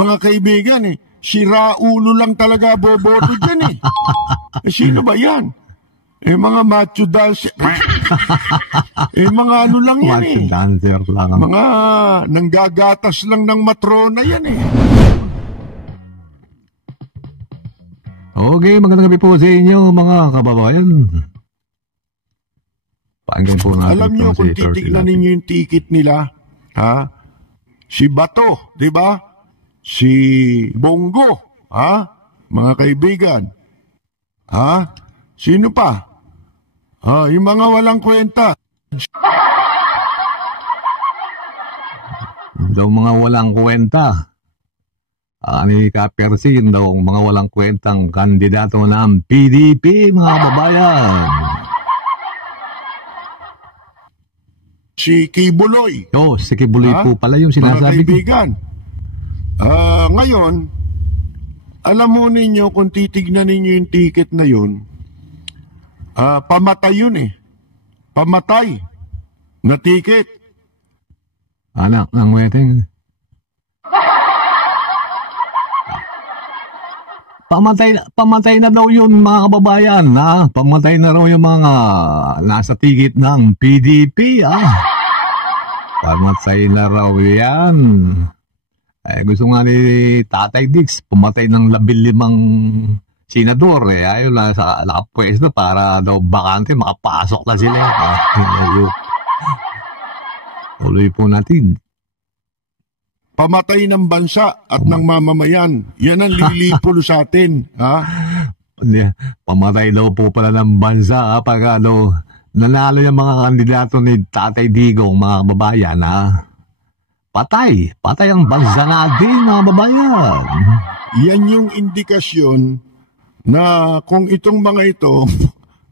Mga kaibigan si Raulo lang talaga boboto dyan sino ba yan? Mga macho dancer. Mga ano lang yan macho dancer lang. Mga nanggagatas lang ng matrona yan Okay, magandang gabi po sa inyo mga kababayan. Pakinggan po natin. Alam nyo kung titignan ninyo yung ticket nila, si Bato, di ba? Si Bongo, mga kaibigan. Sino pa? Yung mga walang kwenta. Daw mga walang kwenta. Ni Kapersin daw mga walang kwentang kandidato ng PDP, mga kababayan. Si Kibuloy. Si Kibuloy po pala yung sinasabi mga kaibigan. Ngayon, alam mo ninyo kung titignan ninyo yung ticket na yun, pamatay yun Pamatay na ticket. Anak ng wedding. Pamatay na daw yun mga kababayan. Pamatay na raw yung mga nasa ticket ng PDP. Pamatay na raw yan. Gusto nga ni Tatay Dix pumatay ng 15 senador. Ayaw lang sa nakapwesto para daw bakante makapasok na sila. Tuloy po natin. Pamatay ng bansa at ng mamamayan. Yan ang lilipol sa atin. Pamatay daw po pala ng bansa pag nanalo yung mga kandidato ni Tatay Digong, mga kababayan. Patay ang bansa natin, mga kababayan. Yan yung indikasyon na kung itong mga ito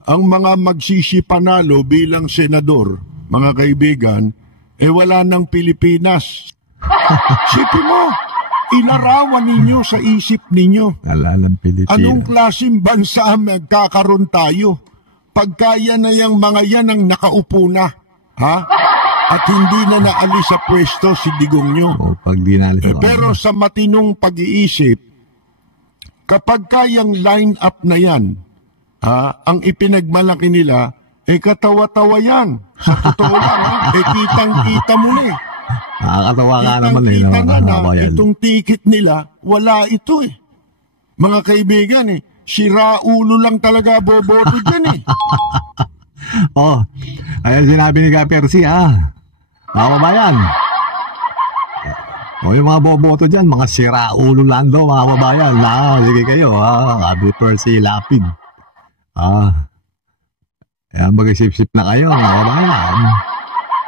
ang mga magsisipanalo bilang senador, mga kaibigan, wala ng Pilipinas. Sipin mo, ilarawan ninyo sa isip ninyo. Anong klaseng bansa magkakaroon tayo? Pagkaya na yung mga yan ang nakaupo na, at hindi na naalis sa pwesto si Digong nyo. Pero sa matinong pag-iisip, kapag kayang line up na yan, ang ipinagmalaki nila, katawa-tawa yan. Sa totoo lang, kitang-kita mo na Nakakatawa ka naman kita na itong ticket nila, wala ito Mga kaibigan si Raulo lang talaga boboto dyan ayan sinabi ni Kapersi mga kababayan. Yung mga boboto dyan, mga si Raulo lang daw, mga kababayan. Sige kayo Sabi Percy Lapid. Ayan, mag-isip-sip na kayo, mga kababayan.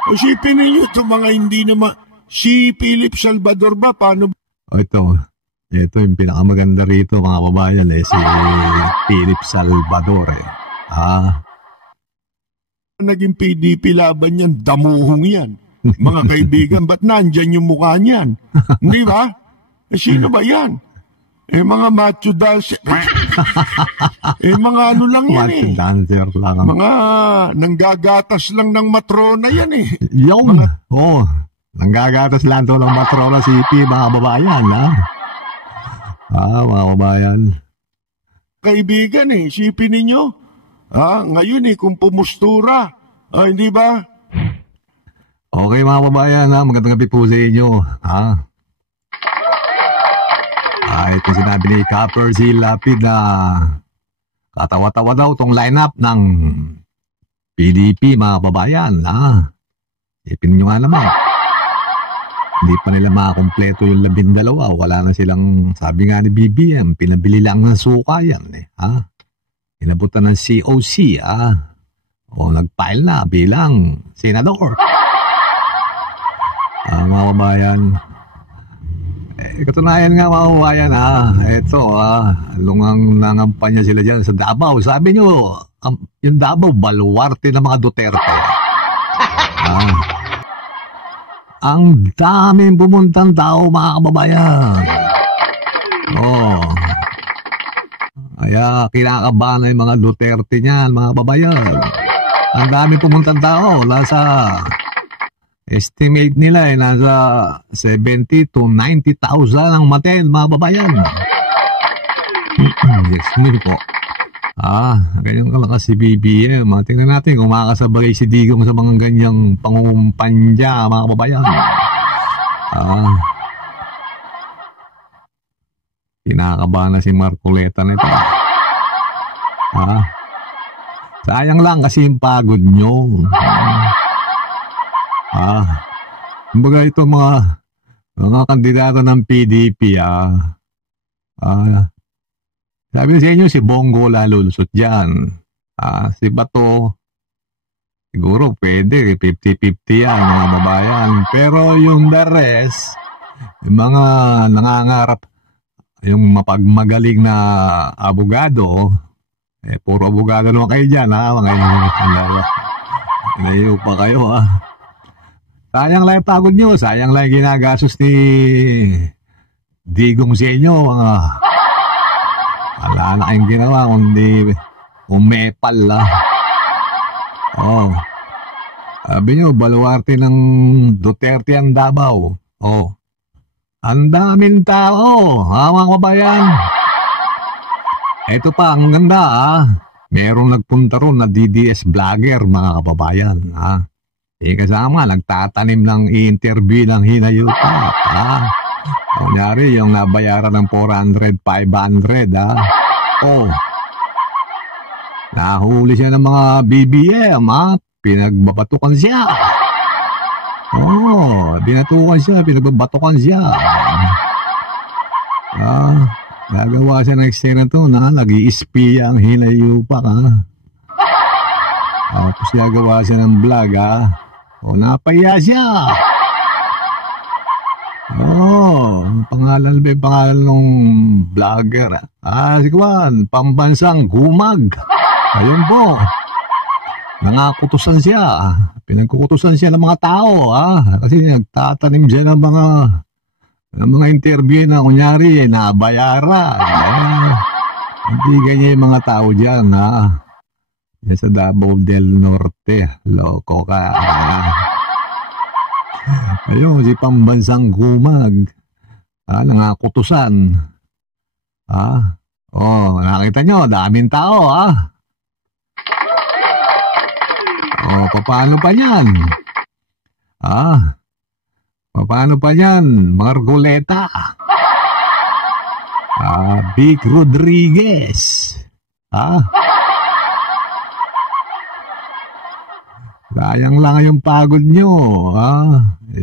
Isipin ninyo ito mga hindi naman. Si Philip Salvador ba? Paano? Ito yung pinakamaganda rito, mga kababayan. Si Philip Salvador. Naging PDP laban yan, damuhong yan. Mga kaibigan, ba't nandyan yung mukha niyan? Hindi ba? Sino ba yan? Mga macho dancer. Mga ano lang yan macho dancer lang. Mga nanggagatas lang ng matrona yan Yung, nanggagatas lang to ng matrona si P, mga kababayan, mga kababayan. Kaibigan isipin ninyo, ngayon kung pumustura, hindi ba? Okay, mga kababayan, magandang gabi po sa inyo, Ito sinabi ni Kapersi Lapid na katawa-tawa daw tong lineup ng PDP, mga kababayan. Ipin nyo nga naman. Hindi pa nila makakompleto yung 12. Wala na silang, sabi nga ni BBM, pinabili lang ng suka yan. Inabutan ng COC. Nag-file na bilang senador. Mga kababayan. Katunayan nga, mga kababayan, ito, lungang nangampanya sila dyan sa Davao. Sabi nyo, yung Davao, baluarte ng mga Duterte. Ang daming pumuntang tao, mga kababayan. Kaya kinakabahan na yung mga Duterte niyan, mga kababayan. Ang daming pumuntang tao. Estimate nila nasa 70 to 90,000 ang maten, mga babayan. Yes, hindi po. Ganyan kalakas si BBM. Tingnan natin kung makakasabay si Digong sa mga ganyang pangumpanya, mga kababayan. Kinakabahan na si Marcoleta nito. Sayang lang kasi yung pagod nyo. Kumbaga ito mga kandidato ng PDP, sabi sa inyo, si Bongo lalo lusot dyan. Si Bato, siguro pwede, 50-50 yan, mga babayan. Pero yung the rest, yung mga nangangarap, yung mapagmagaling na abogado, puro abogado naman kayo dyan, mga inayo pa kayo, Sayang lang yung pagod nyo, sayang lang yung ginagasos ni Digong sa inyo, wala na kayong ginawa, kundi umepal, Sabi nyo, baluarte ng Duterte ang Davao. Ang daming tao, mga kababayan. Ito pa, ang ganda, merong nagpunta ron na DDS vlogger, mga kababayan, kasama, nagtatanim ng interview ng hinayuta, Kunyari, yung nabayaran ng 400, 500, nahuli siya ng mga BBM, pinagbabatukan siya. Binatukan siya, pinagbabatukan siya. Gagawa siya ng eksena to na nag-i-espiya ang hinayupak, Tapos gagawa siya ng vlog, napahiya siya. Pangalan ng vlogger. Si Juan, pambansang gumag. Ayun po. Nangakutusan siya. Pinagkukutusan siya ng mga tao, Kasi nagtatanim siya ng mga interview na kunyari, nabayaran. Hindi ganyan yung mga tao dyan, Yan sa Davao del Norte. Loko ka, Ayun, si pambansang gumag. Nangakutusan. Nakita nyo, daming tao, paano pa yan? Paano pa yan? Margoleta. Vic Rodriguez. Sayang lang yung pagod nyo,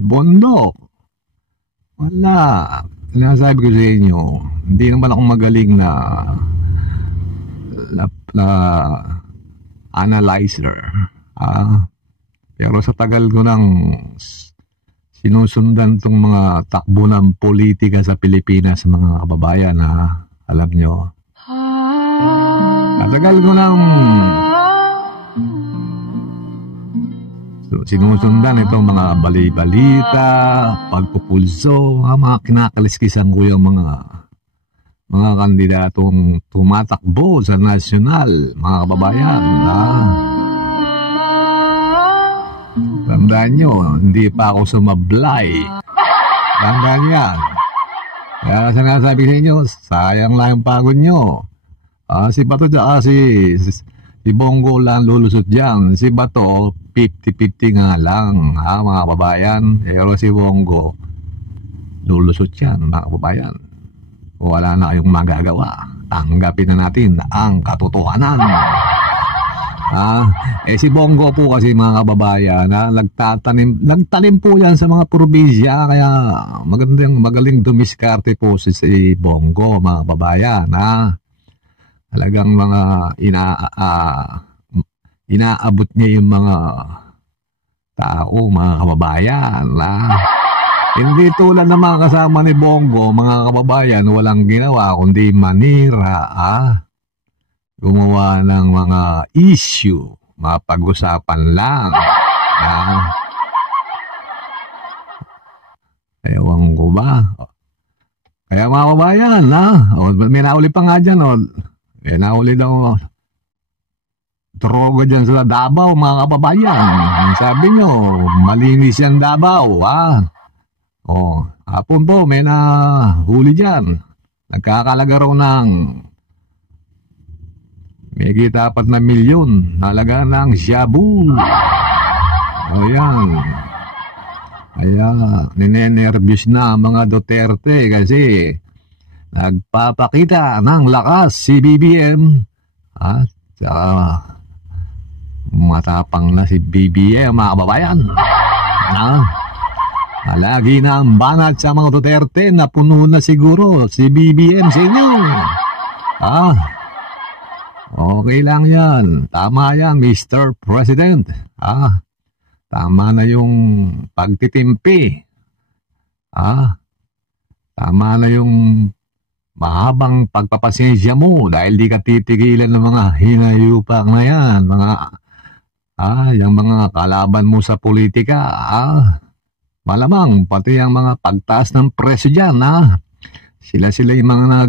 Bondo. Wala. Sinasabi ko sa inyo, hindi naman ako magaling na analyzer. Pero sa tagal ko nang sinusundan tong mga takbo ng politika sa Pilipinas, mga kababayan, alam nyo. Sa tagal ko nang sinusundan itong mga bali-balita, pagpupulso, mga kinakaliskisan ko yung mga kandidatong tumatakbo sa nasyonal, mga kababayan. Tandaan nyo, hindi pa ako sumablay. Tandaan yan. Kaya sinasabi sa inyo, sayang lang yung pagod nyo. Si Bato si Bongo lang lulusot dyan. Si Bato, 50-50 nga lang, mga kababayan. Pero si Bongo, lulusot yan, mga kababayan. Wala na kayong magagawa. Tanggapin na natin ang katotohanan. Si Bongo po kasi, mga kababayan, nagtanim po yan sa mga probinsya, kaya magaling dumiskarte po si Bongo, mga kababayan. Talagang mga inaabot niya yung mga tao, mga kababayan. Hindi tulad ng mga kasama ni Bongo, mga kababayan, walang ginawa kundi manira, gumawa ng mga issue, mapag-usapan lang. Ewan ko ba? Kaya mga kababayan, may nauli pa nga dyan, may nauli daw droga dyan sa Davao, mga kababayan. Sabi nyo, malinis yung Davao, ha? O, hapon po, may nahuli dyan. Nagkakalaga raw ng may kita 4 na milyon. Nalaga ng shabu. O yan. Kaya ninenervyos na ang mga Duterte kasi nagpapakita ng lakas si BBM. At matapang na si BBM, mga kababayan. Lagi na ang banat sa mga Duterte na puno na siguro si BBM sa inyo. Okay lang yan. Tama yan, Mr. President. Tama na yung pagtitimpi. Tama na yung mahabang pagpapasensya mo dahil di ka titigilan ng mga hinayupak na yan. Yung mga kalaban mo sa politika. Malamang, pati yung mga pagtaas ng presyo dyan. Sila yung mga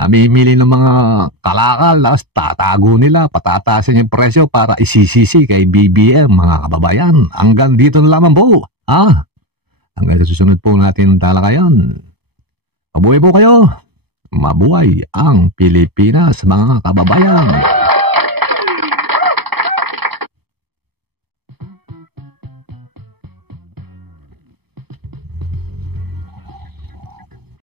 namimili ng mga kalakal, tapos tatago nila, patatasin yung presyo para isisisi kay BBM, mga kababayan. Hanggang dito na lamang po. Hanggang sa susunod po natin talakayan. Mabuhay po kayo. Mabuhay ang Pilipinas, mga kababayan.